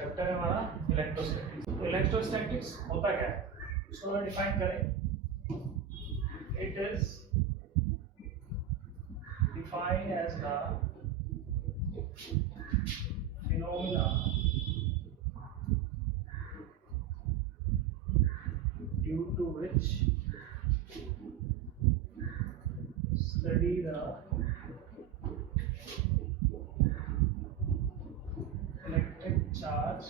Chapter है हमारा electrostatics. तो इलेक्ट्रोस्टैटिक्स होता क्या है उसको अगर डिफाइन करें, it is defined as the phenomena due to which study the electric charge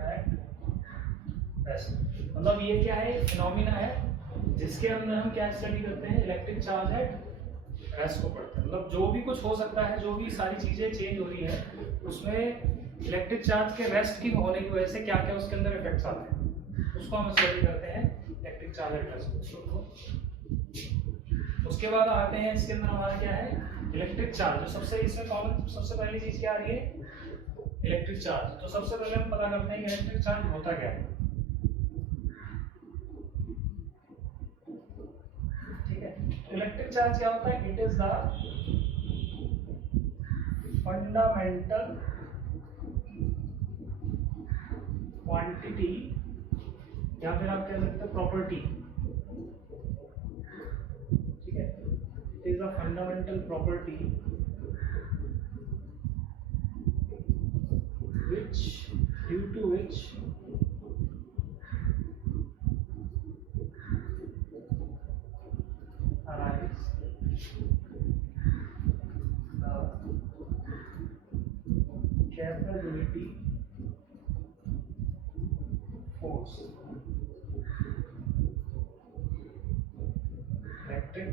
at rest. मतलब ये क्या है, फिनोमिना है जिसके अंदर हम क्या स्टडी करते हैं, इलेक्ट्रिक चार्ज एट रेस्ट को पढ़ते हैं। मतलब जो भी कुछ हो सकता है, जो भी सारी चीजें चेंज हो रही है उसमें इलेक्ट्रिक चार्ज के रेस्ट की होने की वजह से क्या क्या उसके अंदर इफेक्ट्स आते हैं, उसको हम स्टडी करते हैं इलेक्ट्रिक चार्ज एट रेस्ट को। उसके बाद आते हैं इसके अंदर हमारा क्या है, इलेक्ट्रिक चार्ज। जो सबसे इसमें कॉमन सबसे पहली चीज क्या आ रही है, इलेक्ट्रिक चार्ज। तो सबसे पहले हम पता करते हैं कि इलेक्ट्रिक चार्ज होता क्या है। ठीक है, तो इलेक्ट्रिक चार्ज क्या होता है, it is the fundamental quantity या फिर आप कह सकते हो प्रॉपर्टी। ठीक है, it is a fundamental property which due to which arise the capability force electric.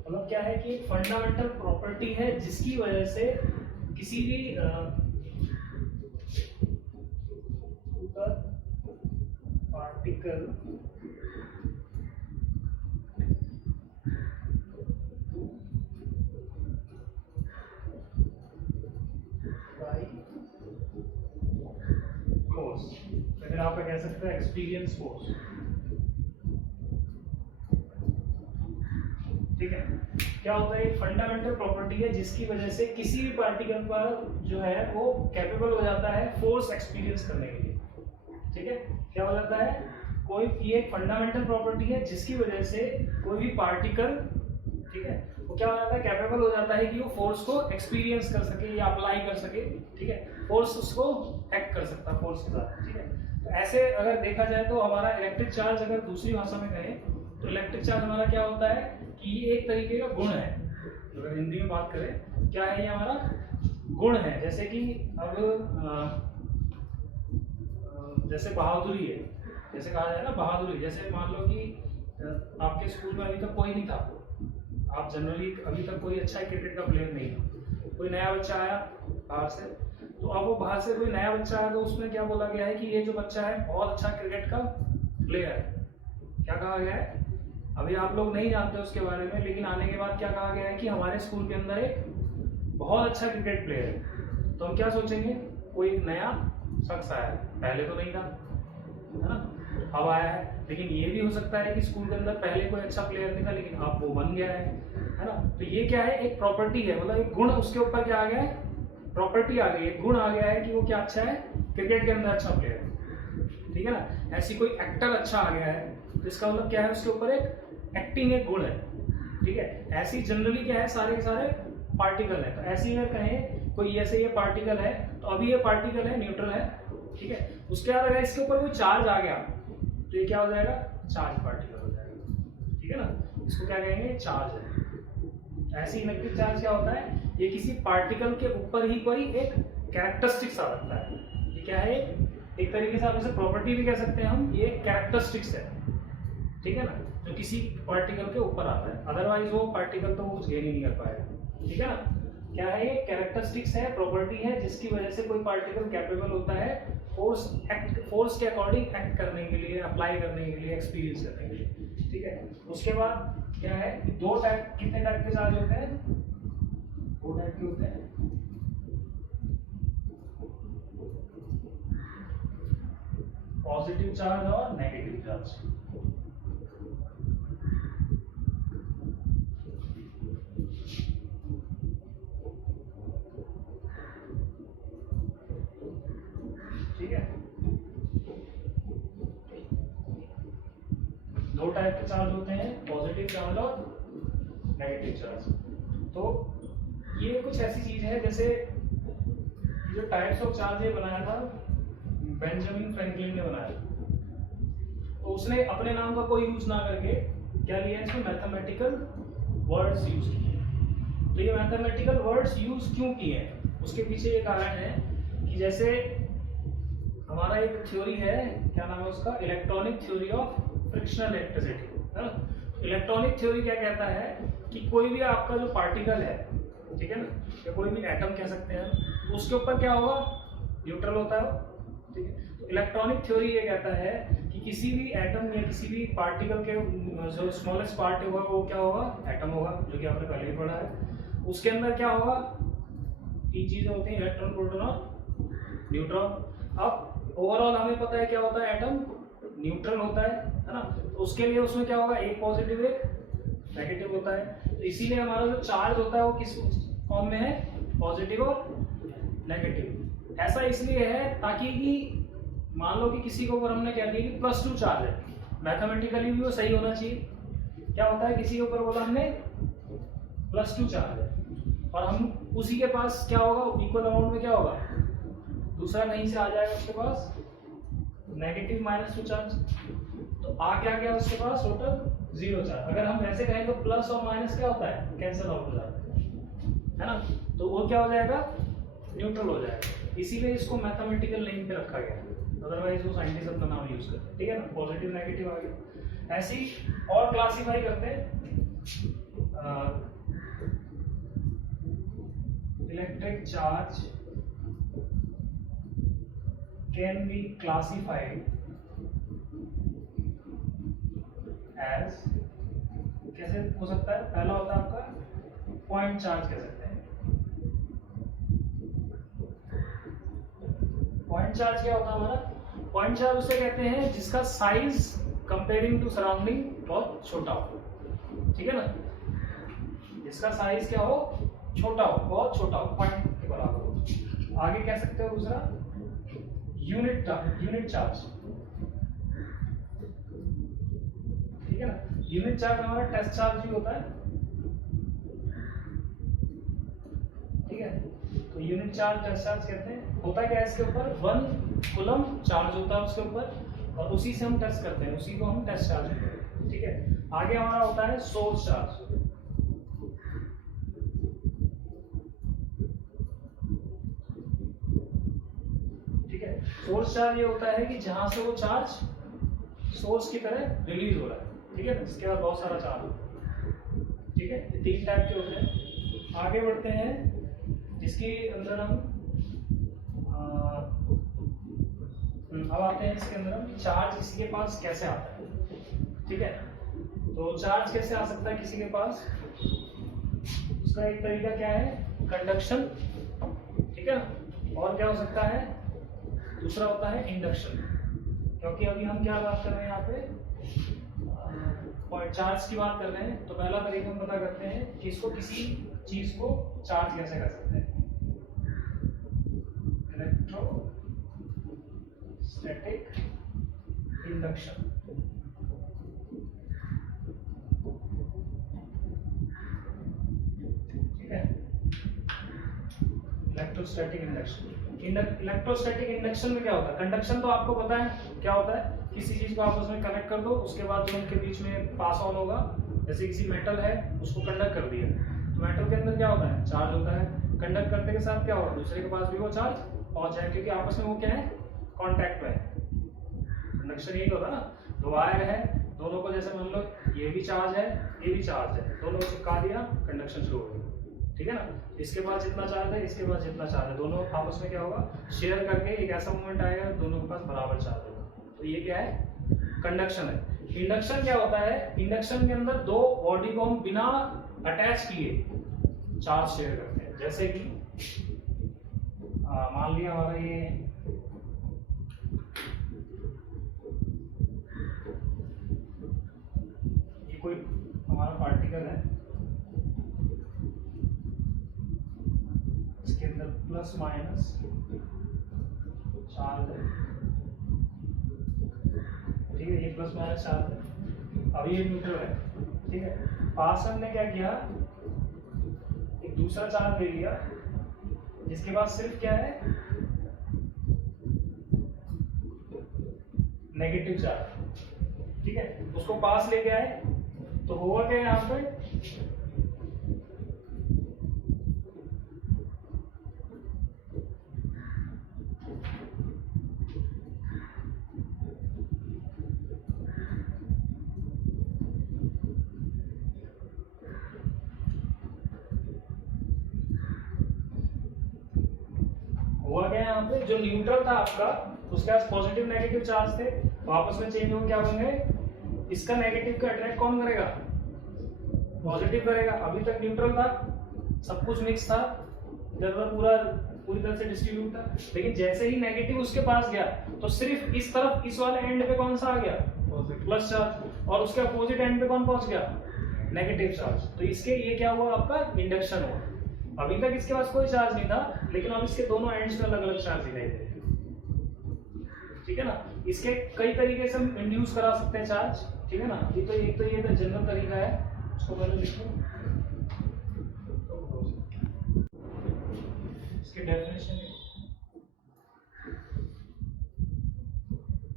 मतलब क्या है कि एक फंडामेंटल प्रॉपर्टी है जिसकी वजह से किसी भी पार्टिकल बाई फोर्स, फिर आप कह सकते हैं एक्सपीरियंस फोर्स। ठीक है, क्या होता है, एक फंडामेंटल प्रॉपर्टी है जिसकी वजह से किसी भी पार्टिकल पर जो है वो कैपेबल हो जाता है फोर्स एक्सपीरियंस करने के लिए। ठीक है, क्या हो जाता है, कोई ये एक फंडामेंटल प्रॉपर्टी है जिसकी वजह से कोई भी पार्टिकल, ठीक है, वो क्या हो जाता है, कैपेबल हो जाता है कि वो फोर्स को एक्सपीरियंस कर सके या अप्लाई कर सके। ठीक है, फोर्स उसको एक्ट कर सकता है फोर्स के साथ। ठीक है, तो ऐसे अगर देखा जाए तो हमारा इलेक्ट्रिक चार्ज, अगर दूसरी भाषा में कहें तो इलेक्ट्रिक चार्ज हमारा क्या होता है कि ये एक तरीके का गुण है। अगर हिंदी में बात करें, क्या है ये हमारा गुण है। जैसे कि अब जैसे बहादुरी है, जैसे कहा जाए ना बहादुरी, जैसे मान लो कि आपके स्कूल में अभी तक कोई नहीं था, आप जनरली अभी तक कोई अच्छा क्रिकेट का प्लेयर नहीं था, कोई नया बच्चा आया बाहर से, तो अब वो बाहर से कोई नया बच्चा आया तो उसमें क्या बोला गया है कि ये जो बच्चा है बहुत अच्छा क्रिकेट का प्लेयर है। क्या कहा गया है, अभी आप लोग नहीं जानते उसके बारे में, लेकिन आने के बाद क्या कहा गया है कि हमारे स्कूल के अंदर एक बहुत अच्छा क्रिकेट प्लेयर है। तो हम क्या सोचेंगे, कोई एक नया शख्स आया है, पहले तो नहीं था, है ना, अब आया है। लेकिन ये भी हो सकता है कि स्कूल के अंदर पहले कोई अच्छा प्लेयर नहीं था लेकिन अब वो बन गया है ना। तो ये क्या है, एक प्रॉपर्टी है, मतलब एक गुण उसके ऊपर क्या आ गया है, प्रॉपर्टी आ गई, एक गुण आ गया है कि वो क्या अच्छा है, क्रिकेट के अंदर अच्छा प्लेयर है। ठीक है ना, ऐसी कोई एक्टर अच्छा आ गया है तो इसका मतलब क्या है, उसके ऊपर एक एक्टिंग एक गुण है। ठीक है, ऐसी जनरली क्या है, सारे के सारे पार्टिकल है। तो ऐसे अगर कहें कोई ऐसे ये पार्टिकल है, तो अभी ये पार्टिकल है, न्यूट्रल है। ठीक है, उसके बाद अगर इसके ऊपर कोई चार्ज आ गया तो ये क्या हो जाएगा, चार्ज पार्टिकल हो जाएगा। ठीक है ना, इसको क्या कहेंगे, चार्ज है। ऐसी इलेक्ट्रिक चार्ज क्या होता है, ये किसी पार्टिकल के ऊपर ही कोई एक कैरेक्टरिस्टिक्स आ सकता है। ये क्या है, एक तरीके से आप इसे प्रॉपर्टी भी कह सकते हैं हम, ये कैरेक्टरिस्टिक्स है। ठीक है ना, जो किसी पार्टिकल के ऊपर आता है, अदरवाइज वो पार्टिकल तो वो कुछ गेन ही नहीं कर पाएगा। ठीक है ना, क्या है, ये कैरेक्टरिस्टिक्स है, प्रॉपर्टी है जिसकी वजह से कोई पार्टिकल कैपेबल होता है फोर्स के अकॉर्डिंग एक्ट करने के लिए, अप्लाई करने के लिए, एक्सपीरियंस करने के लिए। ठीक है, उसके बाद क्या है, दो टाइप, कितने टाइप के चार्ज होते हैं, दो टाइप के होते हैं, पॉजिटिव चार्ज और नेगेटिव चार्ज। दो टाइप के चार्ज होते हैं, पॉजिटिव चार्ज और नेगेटिव चार्ज। तो ये कुछ ऐसी चीज है जैसे जो टाइप्स ऑफ चार्ज ये बनाया था बेंजामिन फ्रैंकलिन ने बनाया, तो उसने अपने नाम का कोई यूज ना करके क्या लिया, इसमें मैथमेटिकल वर्ड्स यूज किए। तो ये मैथमेटिकल वर्ड्स यूज क्यों किए हैं, उसके पीछे ये कारण है कि जैसे हमारा एक थ्योरी है, क्या नाम है उसका, electronic theory of frictional electricity, है ना। इलेक्ट्रॉनिक थ्योरी क्या कहता है कि कोई भी आपका जो पार्टिकल है, ठीक है ना, या कोई भी एटम कह सकते हैं, उसके ऊपर क्या होगा, न्यूट्रल होता है, ठीक है। तो इलेक्ट्रॉनिक थ्योरी ये कहता है कि किसी भी एटम या किसी भी पार्टिकल के जो स्मॉलेस्ट पार्ट होगा वो क्या होगा, एटम होगा, जो कि आपने पहले ही पढ़ा है। उसके अंदर क्या होगा, तीन चीजें होती हैं, इलेक्ट्रॉन, प्रोटॉन और न्यूट्रॉन। अब ओवरऑल हमें पता है क्या होता है, एटम न्यूट्रल होता है ना। तो उसके लिए उसमें क्या होगा, एक पॉजिटिव एक नेगेटिव होता है। तो इसीलिए हमारा जो चार्ज होता है वो किस फॉर्म में है, पॉजिटिव और नेगेटिव। ऐसा इसलिए है ताकि कि मान लो कि किसी के ऊपर हमने क्या दिया कि +2 चार्ज है, मैथमेटिकली भी वो सही होना चाहिए। क्या होता है, किसी के ऊपर बोला हमने +2 चार्ज है और हम उसी के पास क्या होगा, इक्वल अमाउंट में क्या होगा, दूसरा कहीं से आ जाएगा उसके पास नेगेटिव -2 चार्ज। तो आ क्या गया उसके पास, टोटल 0 चार्ज। अगर हम वैसे कहें तो प्लस और माइनस क्या होता है, कैंसिल आउट हो जाता है ना। तो वो क्या हो जाएगा, न्यूट्रल हो जाएगा। इसीलिए इसको मैथमेटिकल नेम पे रखा गया, अदरवाइज वो साइंटिस्ट अपना नाम यूज करते हैं, ठीक है ना। पॉजिटिव नेगेटिव आ गया। ऐसे ही और क्लासीफाई करते हैं, electric charge can be classified as, कैसे हो सकता है, पहला होता है आपका पॉइंट चार्ज कह सकते हैं। पॉइंट चार्ज क्या होता है हमारा, पॉइंट चार्ज उसे कहते हैं जिसका साइज कंपेयरिंग टू सराउंडिंग बहुत छोटा हो, ठीक है ना। जिसका साइज क्या हो, छोटा हो, बहुत छोटा हो, पॉइंट के बराबर हो। आगे कह सकते हो दूसरा यूनिट चार्ज, ठीक है ना। यूनिट चार्ज हमारा टेस्ट चार्ज भी होता है, ठीक है। तो यूनिट चार्ज टेस्ट चार्ज कहते हैं। होता क्या है, इसके ऊपर 1 कूलम चार्ज होता है उसके ऊपर, और उसी से हम टेस्ट करते हैं, उसी को हम टेस्ट चार्ज कहते हैं, ठीक है। आगे हमारा होता है सोर्स चार्ज, ठीक है। सोर्स चार्ज ये होता है कि जहां से वो चार्ज सोर्स की तरह रिलीज हो रहा है, ठीक है ना। इसके बाद बहुत सारा चार्ज होता है, ठीक है। 3 टाइप के होते हैं। आगे बढ़ते हैं, जिसके अंदर हम अब आते हैं इसके अंदर हम चार्ज किसी के पास कैसे आता है, ठीक है। तो चार्ज कैसे आ सकता है किसी के पास, उसका एक तरीका क्या है, कंडक्शन, ठीक है ना। और क्या हो सकता है, दूसरा होता है इंडक्शन। क्योंकि अभी हम क्या बात कर रहे हैं यहाँ पे, चार्ज की बात कर रहे हैं, तो पहला तरीका हम पता करते हैं कि इसको किसी चीज को चार्ज कैसे कर सकते हैं, इलेक्ट्रोस्टैटिक इंडक्शन, ठीक है। इलेक्ट्रोस्टैटिक इंडक्शन, इलेक्ट्रोस्टैटिक इंडक्शन में क्या होता है, कंडक्शन तो आपको पता है क्या होता है, किसी चीज को आपस में कनेक्ट कर दो, उसके बाद जो उनके बीच में पास ऑन होगा, जैसे किसी मेटल है उसको कंडक्ट कर दिया, तो मेटल के अंदर क्या होता है, चार्ज होता है। कंडक्ट करने के साथ क्या होगा, दूसरे के पास भी वो चार्ज पहुंच जाए, क्योंकि आपस में वो क्या है, कांटेक्ट में है। कंडक्शन यही होता है ना, दो वायर है, दोनों को जैसे मान लो ये भी चार्ज है, ये भी चार्ज है, दोनों को चिपका दिया, कंडक्शन शुरू हो गया, ठीक है ना। इसके पास जितना चार्ज है, इसके पास जितना चार्ज है, दोनों आपस में क्या होगा, शेयर करके एक ऐसा मोमेंट आएगा दोनों के पास बराबर चार्ज होगा, तो ये क्या है, कंडक्शन है। इंडक्शन क्या होता है, इंडक्शन के अंदर दो बॉडी को हम बिना अटैच किए चार्ज शेयर करते हैं। जैसे कि मान लिया हमारा ये कोई हमारा पार्टिकल है, इसके अंदर प्लस माइनस चार्ज है, ठीक है, ये प्लस माइनस चार्ज है। अभी ये न्यूट्रल है, ठीक है। पास हमने क्या किया, एक दूसरा चार्ज ले लिया जिसके पास सिर्फ क्या है, नेगेटिव चार्ज, ठीक है। उसको पास लेके आए तो होगा क्या यहाँ पे, हुआ क्या यहाँ पे, जो न्यूट्रल था आपका उसके पास पॉजिटिव नेगेटिव चार्ज थे, आपस में चेंज हो क्या बन गए, इसका नेगेटिव का अट्रैक्ट कौन करेगा, पॉजिटिव करेगा। अभी तक न्यूट्रल था, सब कुछ मिक्स था, इधर पूरा पूरी तरह से डिस्ट्रीब्यूट था, लेकिन जैसे ही नेगेटिव उसके पास गया तो सिर्फ इस तरफ इस वाले एंड पे कौन सा आ गया, प्लस चार्ज, और उसके अपोजिट एंड पे कौन पहुंच गया, नेगेटिव चार्ज। तो इसके ये क्या हुआ, आपका इंडक्शन हुआ। अभी तक इसके पास कोई चार्ज नहीं था, लेकिन अब इसके दोनों एंड्स पे अलग अलग चार्ज दिखाई दे रहे हैं, ठीक है ना। इसके कई तरीके से हम इंड्यूस करा सकते हैं चार्ज, ठीक है ना। ये तो ये तो जनरल तरीका है, उसको पहले लिखो, इसकी definition,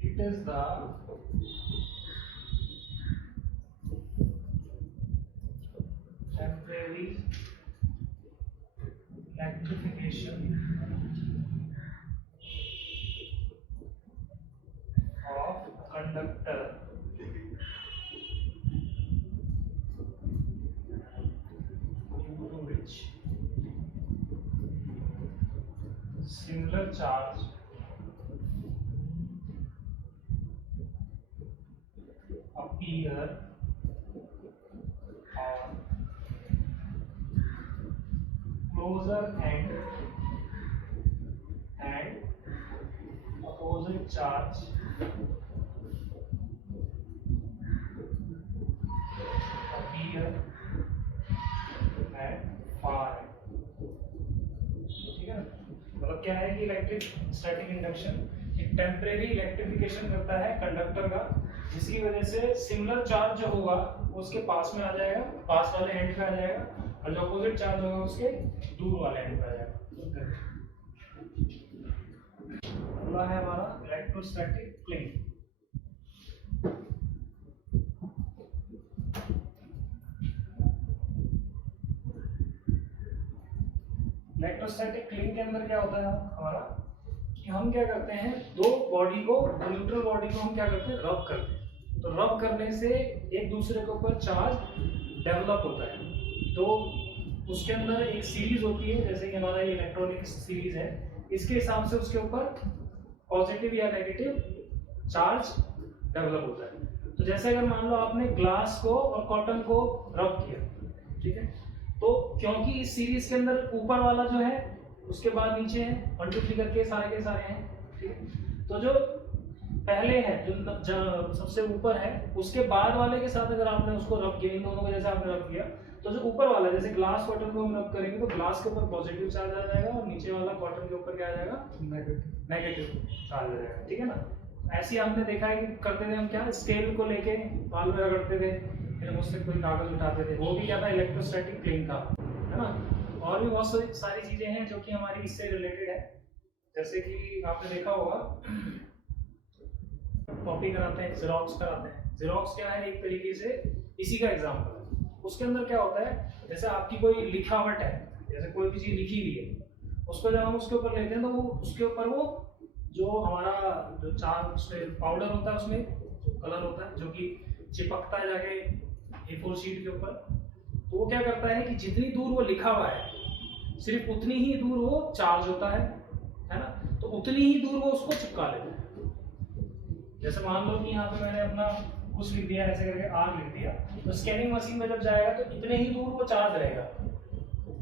it is the temporary electrification of conductor due to which similar charge appear on closer end and opposite charge appear at far end, ठीक है ना। मतलब क्या है कि इलेक्ट्रिक स्टैटिक इंडक्शन एक टेम्परेरी इलेक्ट्रिफिकेशन करता है कंडक्टर का, जिसकी वजह से सिमिलर चार्ज जो होगा वो उसके पास में आ जाएगा, पास वाले एंड पे आ जाएगा, और जो अपोजिट चार्ज होगा उसके दूर वाले एंड पे आ जाएगा। अगला है हमारा इलेक्ट्रोस्टैटिक क्लिंग। इलेक्ट्रोस्टैटिक क्लिंग के अंदर क्या होता है हमारा, कि हम क्या करते हैं, दो बॉडी को, न्यूट्रल बॉडी को हम क्या करते हैं, रब करते हैं। तो रब करने से एक दूसरे के ऊपर चार्ज डेवलप होता है, तो उसके अंदर एक सीरीज होती है, जैसे कि हमारा ये इलेक्ट्रॉनिक सीरीज है, इसके हिसाब से उसके ऊपर पॉजिटिव या नेगेटिव चार्ज डेवलप होता है। तो जैसे अगर मान लो आपने ग्लास को और कॉटन को रब किया, ठीक है, तो क्योंकि इस सीरीज के अंदर ऊपर वाला जो है उसके बाद नीचे है, 1 2 3 करके सारे के सारे हैं, ठीक है। तो जो पहले है, जो सबसे ऊपर है, उसके बाद वाले के साथ अगर आपने उसको रब किया, इन दोनों को जैसे आपने रब किया, तो जो ऊपर वाला, जैसे ग्लास कॉटन को हम रब करेंगे तो ग्लास के ऊपर पॉजिटिव चार्ज आ जाएगा और नीचे वाला कॉटन के ऊपर क्या आ जाएगा, नेगेटिव चार्ज आ जाएगा, ठीक है ना। ऐसे ही आपने देखा है कि करते थे हम क्या, स्केल को लेके बाल में रगड़ते थे, फिर उससे कोई कागज उठाते थे, वो भी क्या था, इलेक्ट्रोस्टैटिक क्लिंग था, है ना। और भी बहुत सारी चीजें हैं जो कि हमारी इससे रिलेटेड है, जैसे कि आपने देखा होगा कॉपी कराते हैं, जेरोक्स कराते हैं। जेरोक्स क्या है, एक तरीके से इसी का एग्जांपल है। उसके अंदर क्या होता है, जैसे आपकी कोई लिखावट है, जैसे कोई भी चीज लिखी हुई है, उसको जब हम उसके ऊपर लेते हैं तो वो उसके ऊपर वो जो हमारा जो चार्ट उसमें पाउडर होता है, उसमें कलर होता है जो कि चिपकता है जाके A4 शीट के ऊपर, तो वो क्या करता है कि जितनी दूर वो लिखा हुआ है सिर्फ उतनी ही दूर वो चार्ज होता है ना, तो उतनी ही दूर वो उसको चिपका लेता है। जैसे मान लो कि यहाँ पे मैंने अपना कुछ लिख दिया, ऐसे करके R लिख दिया, तो स्कैनिंग मशीन में जब जाएगा तो इतने ही दूर वो चार्ज रहेगा,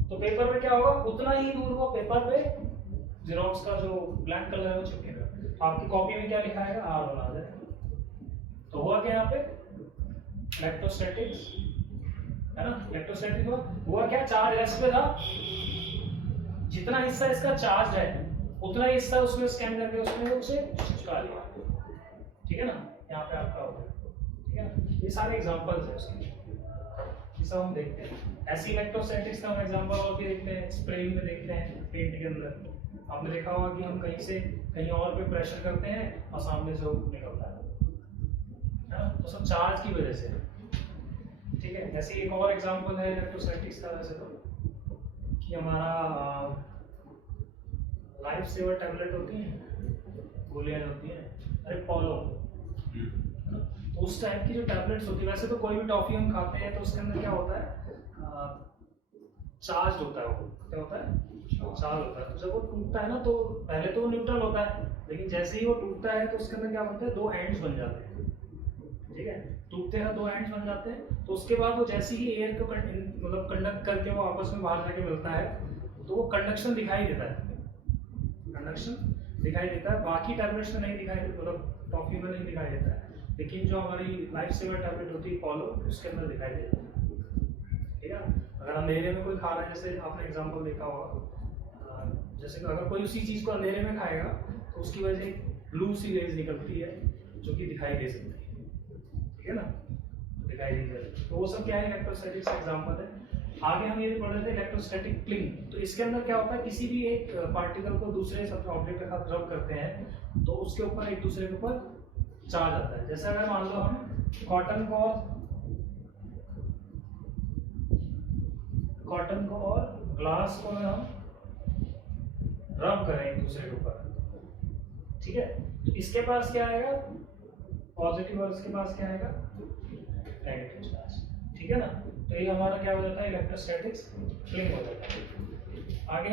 तो पेपर पे क्या होगा, उतना ही दूर वो पेपर पे जेरोक्स का जो ब्लैक कलर है वो चिपकेगा। आपकी कॉपी में क्या लिखा है, R बना आ जाएगा। तो हुआ क्या यहाँ पे, इलेक्ट्रोस्टैटिक्स, है ना। इलेक्ट्रोस्टैटिक हुआ क्या, चार्ज एस पे था, जितना हिस्सा इसका चार्ज है उतना ही हिस्सा उसमें स्कैन करके उसमें उसे चिपका लिया, ठीक है ना। यहाँ पे आपका हो गया, ठीक है ना। ये सारे एग्जांपल्स हैं उसके, ये सब हम देखते हैं। ऐसे इलेक्ट्रोस्टैटिक्स का हम एग्जांपल और भी देखते हैं, स्प्रेइंग में देखते हैं पेंट के अंदर। आपने देखा होगा कि हम कहीं से कहीं और पे प्रेशर करते हैं और सामने से वो निकलता है ना, तो सब चार्ज की वजह से। ठीक है, ऐसे एक और एग्जांपल है इलेक्ट्रोस्टैटिक्स का वैसे तो, कि हमारा लाइफ सेवर टैबलेट होती हैं, गोलियां होती हैं, अरे पोलो, तो उस टाइप की जो टैबलेट्स होती है, वैसे तो कोई भी टॉफी हम खाते हैं तो उसके अंदर क्या होता है, चार्ज होता है। वो क्या होता है, चार्ज होता है। तो जब वो टूटता है ना तो पहले तो वो न्यूट्रल होता है, लेकिन जैसे ही वो टूटता है तो उसके अंदर क्या बनता है, दो एंड्स बन जाते हैं। ठीक है, टूटते हैं दो एंड्स बन जाते हैं, तो उसके बाद वो जैसे ही एयर को मतलब कंडक्ट करके वो आपस में बाहर जाके मिलता है, तो वो कंडक्शन दिखाई देता है, कंडक्शन दिखाई देता है। बाकी टैबलेट्स में नहीं दिखाई देता, मतलब टॉफी में नहीं दिखाई देता है, लेकिन जो हमारी लाइफ सेवर टैबलेट होती है पोलो, उसके अंदर दिखाई देता है। ठीक है, अगर अंधेरे में कोई खा रहा है, जैसे आपने एग्जांपल देखा होगा, जैसे अगर कोई उसी चीज़ को अंधेरे में खाएगा तो उसकी वजह से ब्लू सी रेज निकलती है जो कि दिखाई दे सकती है। ठीक है ना, दिखाई नहीं दे रही। तो वो सब क्या है, इलेक्ट्रोस्टैटिक्स का एग्जांपल है। आगे हम ये भी पढ़ रहे थे इलेक्ट्रोस्टैटिक क्लिंग। तो इसके अंदर क्या होता है, किसी भी एक पार्टिकल को दूसरे सब ऑब्जेक्ट के साथ रब करते हैं तो उसके ऊपर एक दूसरे के ऊपर चार्ज आता है। जैसे अगर मान लो हम कॉटन को और ग्लास को हम रब करें एक दूसरे के ऊपर, ठीक है, तो इसके पास क्या आएगा, पॉजिटिव, और इसके पास क्या आएगा, नेगेटिव चार्ज। ठीक है ना, तो ये हमारा क्या हो जाता है, इलेक्ट्रोस्टैटिक्स क्लिंग हो जाता है। आगे